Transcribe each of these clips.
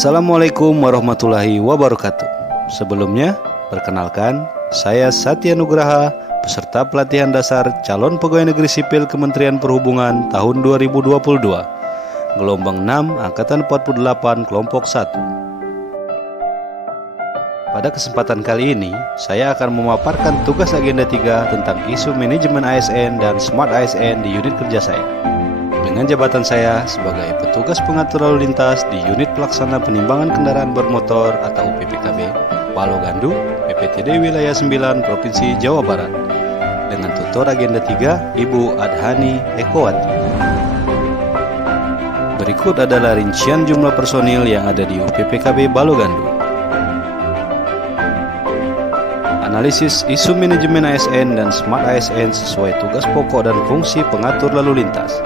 Assalamualaikum warahmatullahi wabarakatuh. Sebelumnya, perkenalkan, saya Satya Nugraha, peserta pelatihan dasar calon pegawai negeri sipil Kementerian Perhubungan tahun 2022, gelombang 6, angkatan 48, kelompok 1. Pada kesempatan kali ini, saya akan memaparkan tugas agenda 3 tentang isu manajemen ASN dan Smart ASN di unit kerja saya. Dengan jabatan saya sebagai petugas pengatur lalu lintas di unit pelaksana penimbangan kendaraan bermotor atau UPPKB, Palogandu, PPTD Wilayah 9, Provinsi Jawa Barat. Dengan tutor agenda 3, Ibu Adhani Ekowati. Berikut adalah rincian jumlah personil yang ada di UPPKB Balogandu. Analisis isu manajemen ASN dan Smart ASN sesuai tugas pokok dan fungsi pengatur lalu lintas.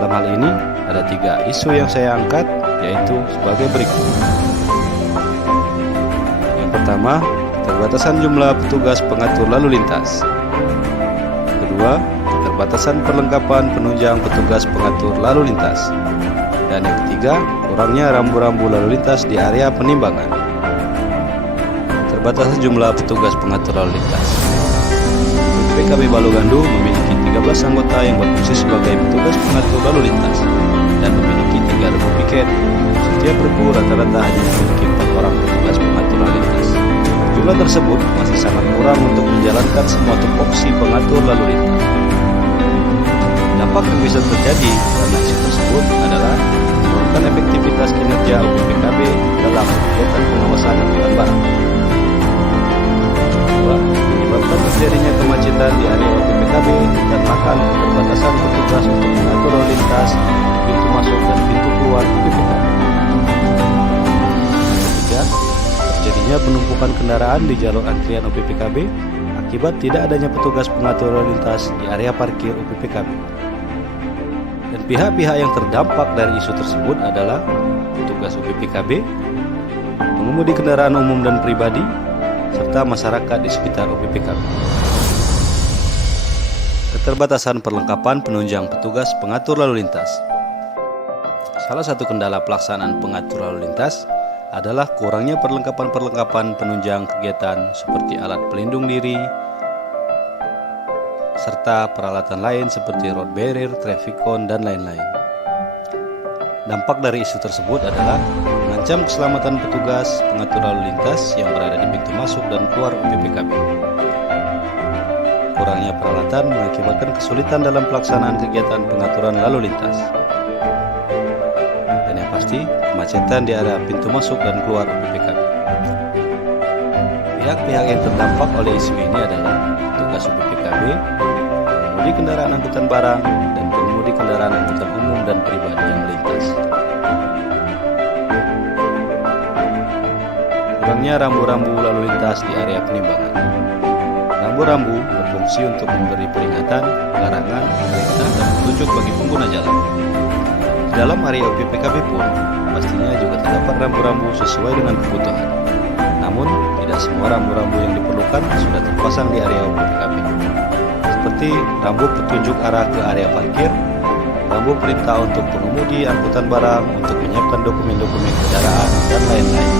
Dalam hal ini, ada 3 isu yang saya angkat, yaitu sebagai berikut. Yang pertama, keterbatasan jumlah petugas pengatur lalu lintas. Kedua, keterbatasan perlengkapan penunjang petugas pengatur lalu lintas. Dan yang ketiga, kurangnya rambu-rambu lalu lintas di area penimbangan. Keterbatasan jumlah petugas pengatur lalu lintas. PKB Balogandu memiliki 13 anggota yang berfungsi sebagai petugas pengatur lalu lintas dan memiliki 3 regu piket. Setiap regu rata-rata hanya memiliki 4 orang petugas pengatur lalu lintas. Jumlah tersebut masih sangat kurang untuk menjalankan semua tupoksi pengatur lalu lintas. Dampak yang bisa terjadi karena isu tersebut adalah menurunkan efektivitas kinerja UPPKB dalam kegiatan pengawasan angkutan barang. Menyebabkan terjadinya kemacetan di area UPPKB dan bahkan keterbatasan petugas untuk mengatur lalu lintas di pintu masuk dan pintu keluar UPPKB. Ketiga, terjadinya penumpukan kendaraan di jalur antrian UPPKB akibat tidak adanya petugas pengatur lalu lintas di area parkir UPPKB. Dan pihak-pihak yang terdampak dari isu tersebut adalah petugas UPPKB, pengemudi kendaraan umum dan pribadi, serta masyarakat di sekitar UPPKB. Keterbatasan perlengkapan penunjang petugas pengatur lalu lintas. Salah satu kendala pelaksanaan pengatur lalu lintas adalah kurangnya perlengkapan penunjang kegiatan seperti alat pelindung diri, serta peralatan lain seperti road barrier, traffic cone, dan lain-lain. Dampak dari isu tersebut adalah mengancam keselamatan petugas pengatur lalu lintas yang berada di pintu masuk dan keluar UPPKB. Kurangnya peralatan mengakibatkan kesulitan dalam pelaksanaan kegiatan pengaturan lalu lintas. Dan yang pasti, kemacetan di area pintu masuk dan keluar UPPKB. Pihak-pihak yang terdampak oleh isu ini adalah petugas UPPKB, pengemudi kendaraan angkutan barang, dan pengemudi kendaraan angkutan umum dan pribadi yang melintas. Kurangnya rambu-rambu lalu lintas di area penimbangan. Rambu-rambu berfungsi untuk memberi peringatan, larangan, perintah, dan petunjuk bagi pengguna jalan. Di dalam area UPPKB pun, pastinya juga terdapat rambu-rambu sesuai dengan kebutuhan. Namun, tidak semua rambu-rambu yang diperlukan sudah terpasang di area UPPKB. Seperti rambu petunjuk arah ke area parkir, rambu perintah untuk pengemudi angkutan barang untuk menyiapkan dokumen-dokumen kendaraan, dan lain-lain.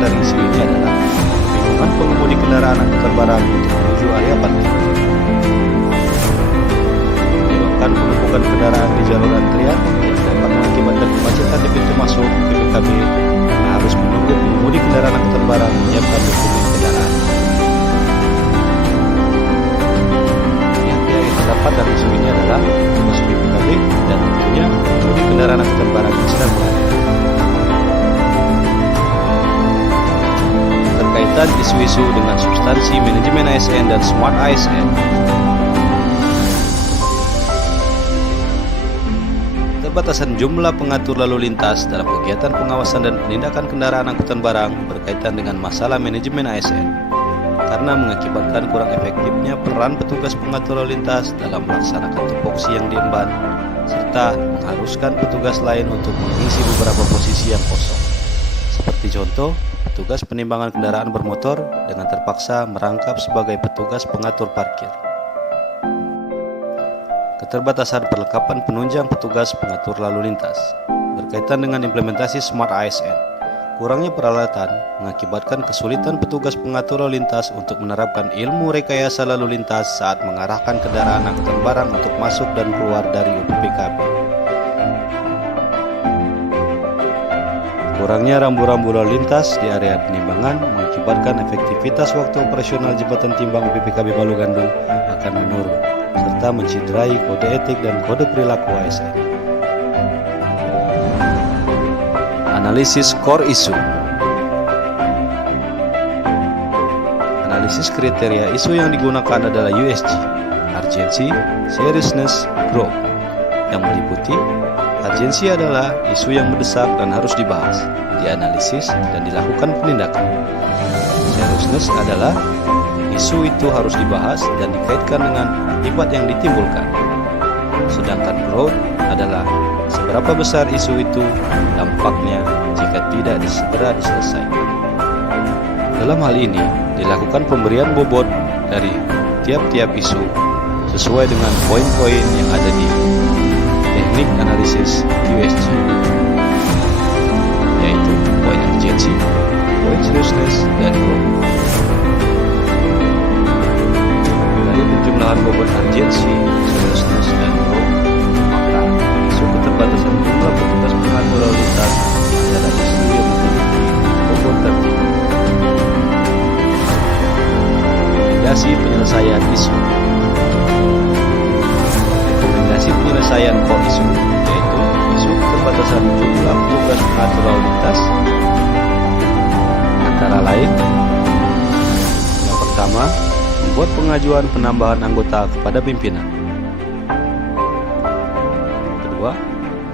Dari isu ini adalah kebingungan pengemudi kendaraan angkutan barang untuk menuju area parkir, menyebabkan penumpukan kendaraan di jalur antrian yang dapat mengakibatkan kemacetan di pintu masuk UPPKB karena harus menunggu pengemudi kendaraan angkutan barang menyiapkan dokumen kendaraan. Yang terdapat dari isu ini adalah petugas UPPKB dan tentunya pengemudi kendaraan angkutan barang yang sedang berada. Kaitan isu-isu dengan substansi manajemen ASN dan Smart ASN. Keterbatasan jumlah pengatur lalu lintas dalam kegiatan pengawasan dan penindakan kendaraan angkutan barang berkaitan dengan masalah manajemen ASN karena mengakibatkan kurang efektifnya peran petugas pengatur lalu lintas dalam melaksanakan tupoksi yang diemban serta mengharuskan petugas lain untuk mengisi beberapa posisi yang kosong. Seperti contoh, petugas penimbangan kendaraan bermotor dengan terpaksa merangkap sebagai petugas pengatur parkir. Keterbatasan perlengkapan penunjang petugas pengatur lalu lintas. berkaitan dengan implementasi Smart ASN. Kurangnya peralatan mengakibatkan kesulitan petugas pengatur lalu lintas untuk menerapkan ilmu rekayasa lalu lintas saat mengarahkan kendaraan angkutan barang untuk masuk dan keluar dari UPPKB. Kurangnya rambu-rambu lalu lintas di area penimbangan mengakibatkan efektivitas waktu operasional jembatan timbang UPPKB Balugandung akan menurun, serta menciderai kode etik dan kode perilaku ASN. Analisis core issue. Analisis kriteria isu yang digunakan adalah USG, Urgency, Seriousness, Growth, yang meliputi urgensi adalah isu yang mendesak dan harus dibahas, dianalisis, dan dilakukan penindakan. Seriousness adalah isu itu harus dibahas dan dikaitkan dengan akibat yang ditimbulkan. Sedangkan growth adalah seberapa besar isu itu dampaknya jika tidak segera diselesaikan. Dalam hal ini, dilakukan pemberian bobot dari tiap-tiap isu sesuai dengan poin-poin yang ada di teknik analisis USG, yaitu poin urgency, poin seriousness, dan growth. Dari penjumlahan bobot urgency, seriousness, dan growth, maka isu keterbatasan jumlah petugas pengatur lalu lintas adalah isu yang memiliki bobot tertinggi. Rekomendasi penyelesaian isu. Rekomendasi penyelesaian core isu, yaitu isu keterbatasan jumlah petugas pengatur lalu lintas, antara lain: yang pertama, membuat pengajuan penambahan anggota kepada pimpinan. Kedua,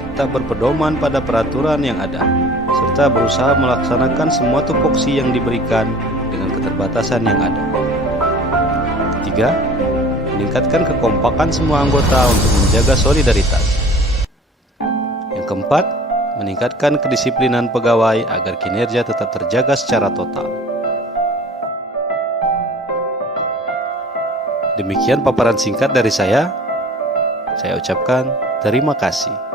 tetap berpedoman pada peraturan yang ada, serta berusaha melaksanakan semua tupoksi yang diberikan dengan keterbatasan yang ada. Ketiga, meningkatkan kekompakan semua anggota untuk menjaga solidaritas. Yang keempat, meningkatkan kedisiplinan pegawai agar kinerja tetap terjaga secara total. Demikian paparan singkat dari saya. Saya ucapkan terima kasih.